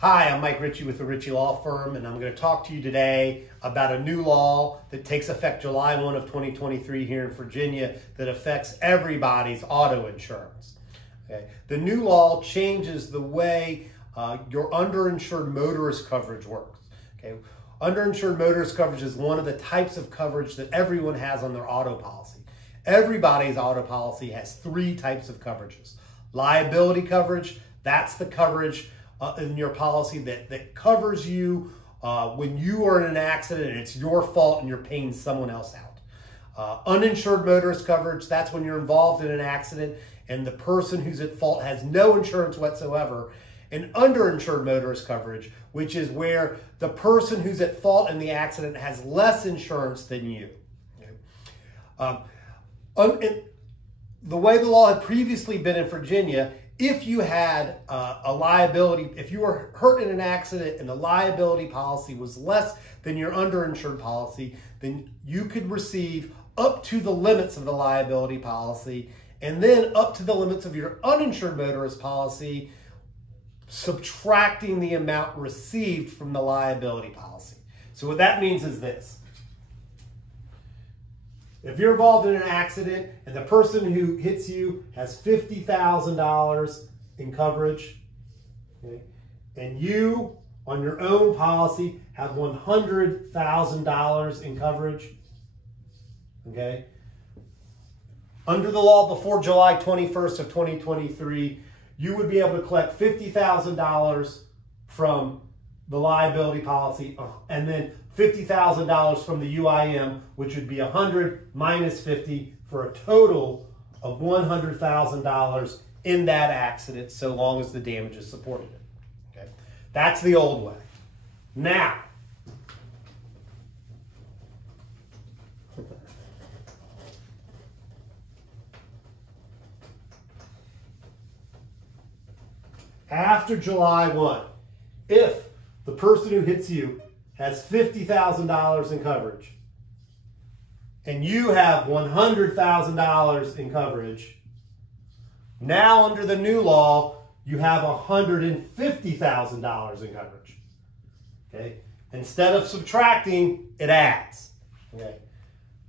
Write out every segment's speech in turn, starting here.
Hi, I'm Mike Ritchie with the Ritchie Law Firm, and I'm going to talk to you today about a new law that takes effect July 1 of 2023 here in Virginia that affects everybody's auto insurance. Okay. The new law changes the way your underinsured motorist coverage works. Okay. Underinsured motorist coverage is one of the types of coverage that everyone has on their auto policy. Everybody's auto policy has three types of coverages. Liability coverage, that's the coverage in your policy that covers you when you are in an accident and it's your fault and you're paying someone else out. Uninsured motorist coverage, that's when you're involved in an accident and the person who's at fault has no insurance whatsoever. And underinsured motorist coverage, which is where the person who's at fault in the accident has less insurance than you. The way the law had previously been in Virginia, if you had a liability, if you were hurt in an accident and the liability policy was less than your underinsured policy, then you could receive up to the limits of the liability policy and then up to the limits of your uninsured motorist policy, subtracting the amount received from the liability policy. So what that means is this. If you're involved in an accident and the person who hits you has $50,000 in coverage, okay, and you on your own policy have $100,000 in coverage, okay, under the law before July 21st of 2023, you would be able to collect $50,000 from the liability policy and then $50,000 from the UIM, which would be 100 minus 50 for a total of $100,000 in that accident, so long as the damages supported it. Okay, that's the old way. Now, after July 1, if the person who hits you has $50,000 in coverage and you have $100,000 in coverage, now under the new law, you have $150,000 in coverage. Okay? Instead of subtracting, it adds. Okay?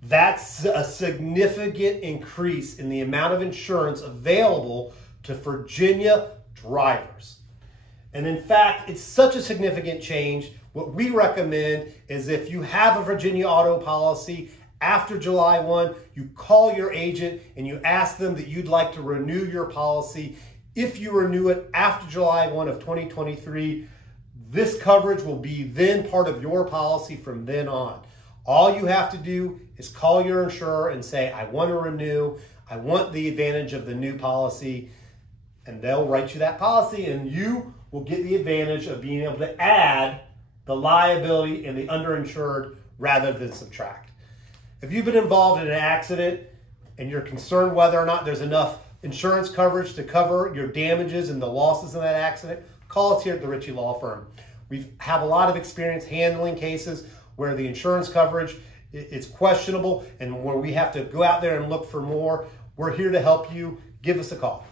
That's a significant increase in the amount of insurance available to Virginia drivers. And in fact, it's such a significant change. What we recommend is if you have a Virginia auto policy after July 1, you call your agent and you ask them that you'd like to renew your policy. If you renew it after July 1 of 2023, this coverage will be then part of your policy from then on. All you have to do is call your insurer and say, I want to renew, I want the advantage of the new policy, and they'll write you that policy and you will get the advantage of being able to add the liability and the underinsured rather than subtract. If you've been involved in an accident and you're concerned whether or not there's enough insurance coverage to cover your damages and the losses in that accident, call us here at the Ritchie Law Firm. We have a lot of experience handling cases where the insurance coverage is questionable and where we have to go out there and look for more. We're here to help you. Give us a call.